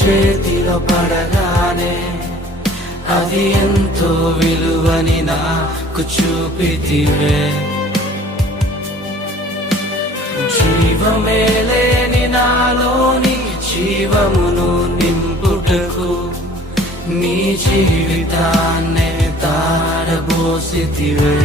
చేతిలో పడగానే అది ఎంతో విలువని నాకు చూపితివే. జీవమే లేని నాలోని జీవమును నింపుటకు నీ జీవితాన్నే తారబోసితివే.